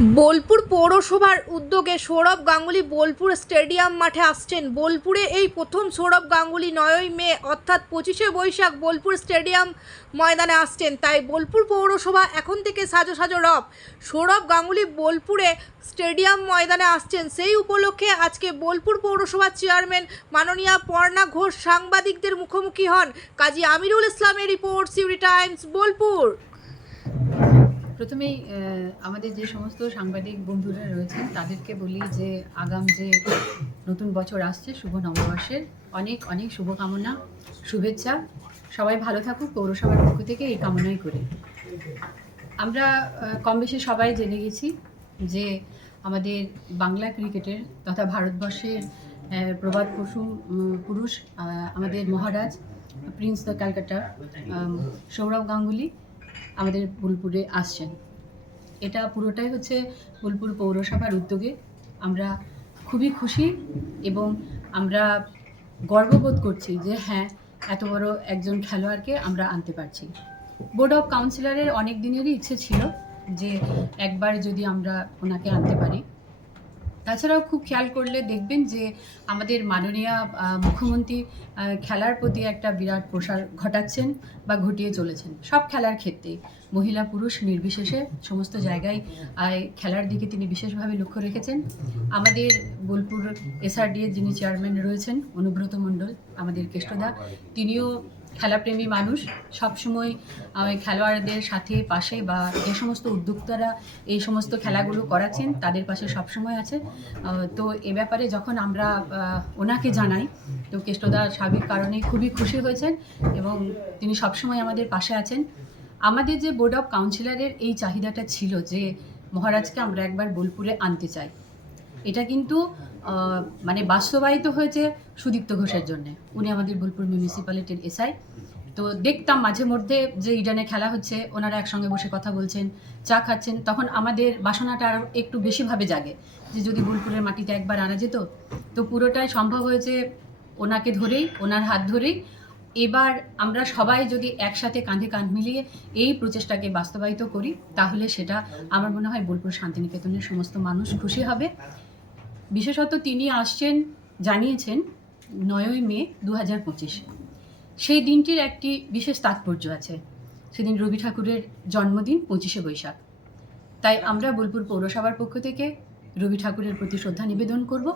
বোলপুর পৌরসভার উদ্যোগে সৌরভ গাঙ্গুলি বোলপুর স্টেডিয়াম মাঠে আসছেন। বোলপুরে এই প্রথম সৌরভ গাঙ্গুলি 9ই মে অর্থাৎ 25শে বৈশাখ বোলপুর স্টেডিয়াম ময়দানে আসছেন। তাই বোলপুর পৌরসভা এখন থেকে সাজো সাজো রব। সৌরভ গাঙ্গুলি বোলপুরে স্টেডিয়াম ময়দানে আসছেন, সেই উপলক্ষে আজকে বোলপুর পৌরসভার চেয়ারম্যান মাননীয়া পর্ণা ঘোষ সাংবাদিকদের মুখোমুখি হন। কাজী আমিরুল ইসলামের রিপোর্ট, সিউরি টাইমস, বোলপুর। প্রথমেই আমাদের যে সমস্ত সাংবাদিক বন্ধুরা রয়েছেন তাদেরকে বলি যে আগাম যে নতুন বছর আসছে, শুভ নববর্ষের অনেক অনেক শুভকামনা, শুভেচ্ছা। সবাই ভালো থাকুক পৌরসভার পক্ষ থেকে এই কামনাই করি। আমরা কম বেশি সবাই জেনে গেছি যে আমাদের বাংলা ক্রিকেটের তথা ভারতবর্ষের প্রবাদ পুরুষ আমাদের মহারাজ প্রিন্স দ্য ক্যালকাটা সৌরভ গাঙ্গুলি আমাদের বোলপুরে আসছেন। এটা পুরোটাই হচ্ছে বোলপুর পৌরসভার উদ্যোগে। আমরা খুবই খুশি এবং আমরা গর্ববোধ করছি যে হ্যাঁ, এত বড় একজন খেলোয়াড়কে আমরা আনতে পারছি। বোর্ড অফ কাউন্সিলরের অনেক দিনেরই ইচ্ছে ছিল যে একবার যদি আমরা ওনাকে আনতে পারি। তাছাড়াও খুব খেয়াল করলে দেখবেন যে আমাদের মাননীয় মুখ্যমন্ত্রী খেলার প্রতি একটা বিরাট প্রসার ঘটাচ্ছেন বা ঘটিয়ে চলেছেন। সব খেলার ক্ষেত্রে মহিলা পুরুষ নির্বিশেষে সমস্ত জায়গায় খেলার দিকে তিনি বিশেষভাবে লক্ষ্য রেখেছেন। আমাদের বোলপুর এসআরডি যিনি চেয়ারম্যান রয়েছেন অনুব্রত মণ্ডল, আমাদের কেষ্টদা, তিনিও খেলাপ্রেমী মানুষ। সবসময় খেলোয়াড়দের সাথে পাশে বা যে সমস্ত উদ্যোক্তারা এই সমস্ত খেলাগুলো করাচ্ছেন তাদের পাশে সবসময় আছে। তো এ ব্যাপারে যখন আমরা ওনাকে জানাই তো কেষ্টদা স্বাভাবিক কারণে খুবই খুশি হয়েছেন এবং তিনি সবসময় আমাদের পাশে আছেন। আমাদের যে বোর্ড অফ কাউন্সিলরের এই চাহিদাটা ছিল যে মহারাজকে আমরা একবার বোলপুরে আনতে চাই, এটা কিন্তু মানে বাস্তবায়িত হয়েছে সুদীপ্ত ঘোষের জন্য। উনি আমাদের বোলপুর মিউনিসিপ্যালিটির এসআই। তো দেখতাম মাঝে মধ্যে যে ইডেনে খেলা হচ্ছে, ওনারা একসঙ্গে বসে কথা বলছেন, চা খাচ্ছেন, তখন আমাদের বাসনাটা আরও একটু বেশিভাবে জাগে যে যদি বোলপুরের মাটিতে একবার আনা যেত। তো পুরোটাই সম্ভব হয়েছে ওনাকে ধরেই, ওনার হাত ধরেই। এবার আমরা সবাই যদি একসাথে কাঁধে কাঁধ মিলিয়ে এই প্রচেষ্টাকে বাস্তবায়িত করি তাহলে সেটা আমার মনে হয় বোলপুর শান্তিনিকেতনের সমস্ত মানুষ খুশি হবে। বিশেষত তিনি আসছেন জানিয়েছেন 9ই মে 2025। সেই দিনটির একটি বিশেষ তাৎপর্য আছে। সেদিন রবি ঠাকুরের জন্মদিন 25শে বৈশাখ। তাই আমরা বোলপুর পৌরসভার পক্ষ থেকে রবি ঠাকুরের প্রতি শ্রদ্ধা নিবেদন করব।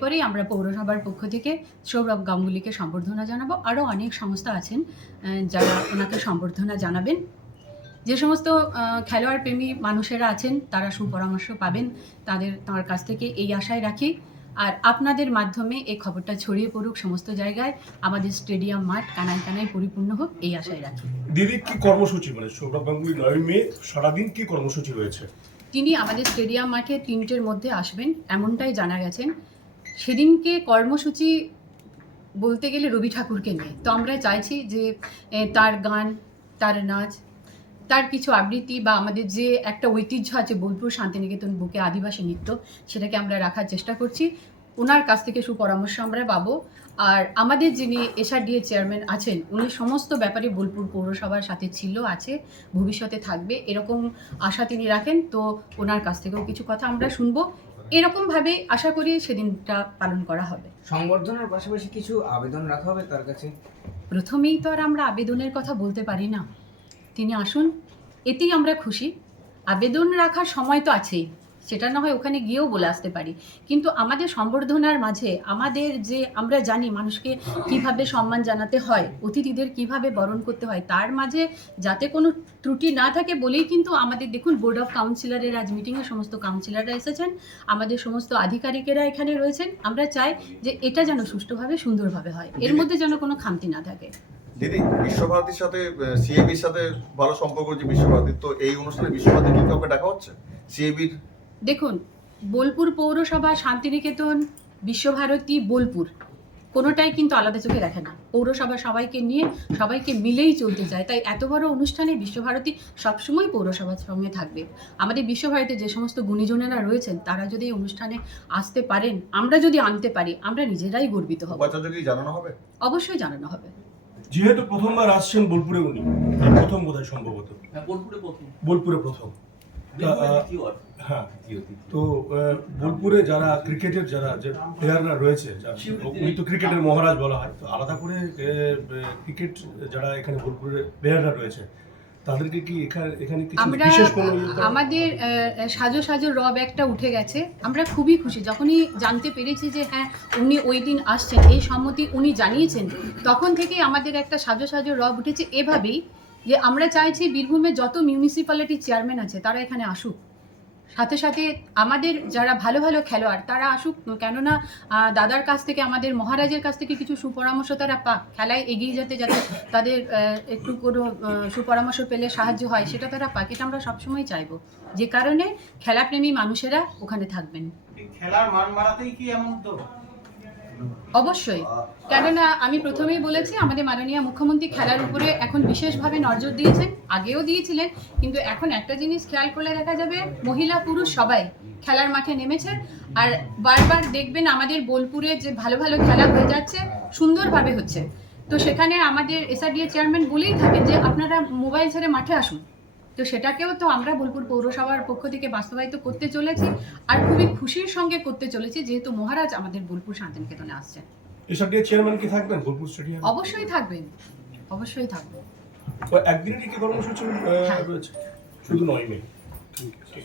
পরেই আমরা পৌরসভার পক্ষ থেকে সৌরভ গাঙ্গুলিকে সম্বর্ধনা জানাবো। আরও অনেক সংস্থা আছেন যারা ওনাকে সম্বর্ধনা জানাবেন। যে সমস্ত খেলোয়াড় প্রেমী মানুষেরা আছেন তারা সুপরামর্শ পাবেন তার কাছ থেকে, এই আশায় রাখি। আর আপনাদের মাধ্যমে এই খবরটা ছড়িয়ে পড়ুক সমস্ত জায়গায়, আমাদের স্টেডিয়াম মাঠ কানায় কানায় পরিপূর্ণ হোক, এই আশায় রাখি। দিদি, কি কর্মসূচি, মানে সৌরভ গাঙ্গুলি 9ই মে সারাদিন কি কর্মসূচি রয়েছে? তিনি আমাদের স্টেডিয়াম মাঠে 3টের মধ্যে আসবেন এমনটাই জানা গেছেন। সেদিনকে কর্মসূচি বলতে গেলে রবি ঠাকুরকে নিয়ে, তো আমরা চাইছি যে তার গান, তার নাচ, তার কিছু আবৃত্তি বা আমাদের যে একটা ঐতিহ্য আছে বোলপুর শান্তিনিকেতন বুকে আদিবাসী নৃত্য, সেটাকে আমরা রাখার চেষ্টা করছি। ওনার কাছ থেকে সুপরামর্শ আমরা পাবো। আর আমাদের যিনি এসআরডি চেয়ারম্যান আছেন উনি সমস্ত ব্যাপারে বোলপুর পৌরসভার সাথে ছিল, আছে, ভবিষ্যতে থাকবে এরকম আশা তিনি রাখেন। তো ওনার কাছ থেকেও কিছু কথা আমরা শুনবো। এরকমভাবে আশা করি সেদিনটা পালন করা হবে। সংবর্ধনার পাশাপাশি কিছু আবেদন রাখা হবে তার কাছে? প্রথমেই তো আর আমরা আবেদনের কথা বলতে পারি না। তিনি আসুন, এতেই আমরা খুশি। আবেদন রাখার সময় তো আছেই, সেটা না হয় ওখানে গিয়েও বলে আসতে পারি, কিন্তু আমাদের সম্বর্ধনার মাঝে আমাদের যে আমরা জানি মানুষকে কিভাবে সম্মান জানাতে হয়, অতিথিদের কিভাবে বরণ করতে হয়, তার মাঝে যাতে কোনো ত্রুটি না থাকে বলেই কিন্তু আমাদের দেখুন বোর্ড অফ কাউন্সিলরের আজ মিটিংয়ে সমস্ত কাউন্সিলররা এসেছেন, আমাদের সমস্ত আধিকারিকেরা এখানে রয়েছেন। আমরা চাই যে এটা যেন সুষ্ঠুভাবে সুন্দরভাবে হয়, এর মধ্যে যেন কোনো খামতি না থাকে। দিদি, বিশ্বভারতীর সাথে সিএবির সাথে ভালো সম্পর্ক যে বিশ্বভারতীর, তো এই অনুষ্ঠানে বিশ্বভারতী কি কাউকে দেখা হচ্ছে সিএবির? দেখুন, বোলপুর পৌরসভা, শান্তিনিকেতন, বিশ্বভারতী, বোলপুর কোনোটাই কিন্তু আলাদা চোখে দেখে না। পৌরসভা সবাইকে নিয়ে সবাইকে মিলেই চলতে চায়। তাই এত বড় অনুষ্ঠানে বিশ্বভারতী সবসময় পৌরসভার সঙ্গে থাকবে। আমাদের বিশ্বভারতীতে যে সমস্ত গুণীজনেরা রয়েছেন তারা যদি এই অনুষ্ঠানে আসতে পারেন, আমরা যদি আনতে পারি, আমরা নিজেরাই গর্বিত হব। উপাচার্যকে জানানো হবে? অবশ্যই জানানো হবে। যেহেতু প্রথমবার আসছেন বোলপুরে উনি, প্রথম বোধহয় সম্ভবত বোলপুরে প্রথম, হ্যাঁ, তো বোলপুরে যারা ক্রিকেটের যারা যে প্লেয়াররা রয়েছে, উনি তো ক্রিকেটের মহারাজ বলা হয়, তো আলাদা করে ক্রিকেট যারা এখানে বোলপুরে প্লেয়াররা রয়েছে তাদেরকে কি এখানে কিছু আমরা বিশেষ কোনো আমাদের সাজো সাজো রব একটা উঠে গেছে। আমরা খুবই খুশি যখনই জানতে পেরেছি যে হ্যাঁ উনি ওই দিন আসছেন, এই সম্মতি উনি জানিয়েছেন, তখন থেকেই আমাদের একটা সাজো সাজো রব উঠেছে এভাবেই যে আমরা চাইছি বীরভূমে যত মিউনিসিপ্যালিটি চেয়ারম্যান আছে তারা এখানে আসুক, সাথে সাথে আমাদের যারা ভালো ভালো খেলোয়াড় তারা আসুক, কেননা দাদার কাছ থেকে আমাদের মহারাজের কাছ থেকে কিছু সুপরামর্শ তারা পাক, খেলায় এগিয়ে যেতে যাতে তাদের একটু কোনো সুপরামর্শ পেলে সাহায্য হয় সেটা তারা পাক, এটা আমরা সবসময় চাইবো, যে কারণে খেলাপ্রেমী মানুষেরা ওখানে থাকবেন। খেলার মান বাড়াতেই কি এমন উদ্যোগ? অবশ্যই, কেননা আমি প্রথমেই বলেছি আমাদের মাননীয় মুখ্যমন্ত্রী খেলার উপরে এখন বিশেষভাবে নজর দিয়েছেন, আগেও দিয়েছিলেন, কিন্তু এখন একটা জিনিস খেয়াল করলে দেখা যাবে মহিলা পুরুষ সবাই খেলার মাঠে নেমেছে। আর বারবার দেখবেন আমাদের বোলপুরে যে ভালো ভালো খেলা হয়ে যাচ্ছে, সুন্দরভাবে হচ্ছে, তো সেখানে আমাদের এসআরডিএ চেয়ারম্যান বলেই থাকেন যে আপনারা মোবাইল ছেড়ে মাঠে আসুন, তো সেটাকেও তো আমরা বোলপুর পৌরসভার পক্ষ থেকে বাস্তবায়িত করতে চলেছি, আর খুবই খুশির সঙ্গে করতে চলেছি যেহেতু মহারাজ আমাদের বোলপুর শান্তিনিকেতনে আসছেন। এসআরডিএ চেয়ারম্যান কি থাকবেন বোলপুর স্টেডিয়াম? অবশ্যই থাকবেন, অবশ্যই থাকবেন। একদিনেরই কি কর্মসূচি রয়েছে? শুধু 9 মে? ঠিক আছে।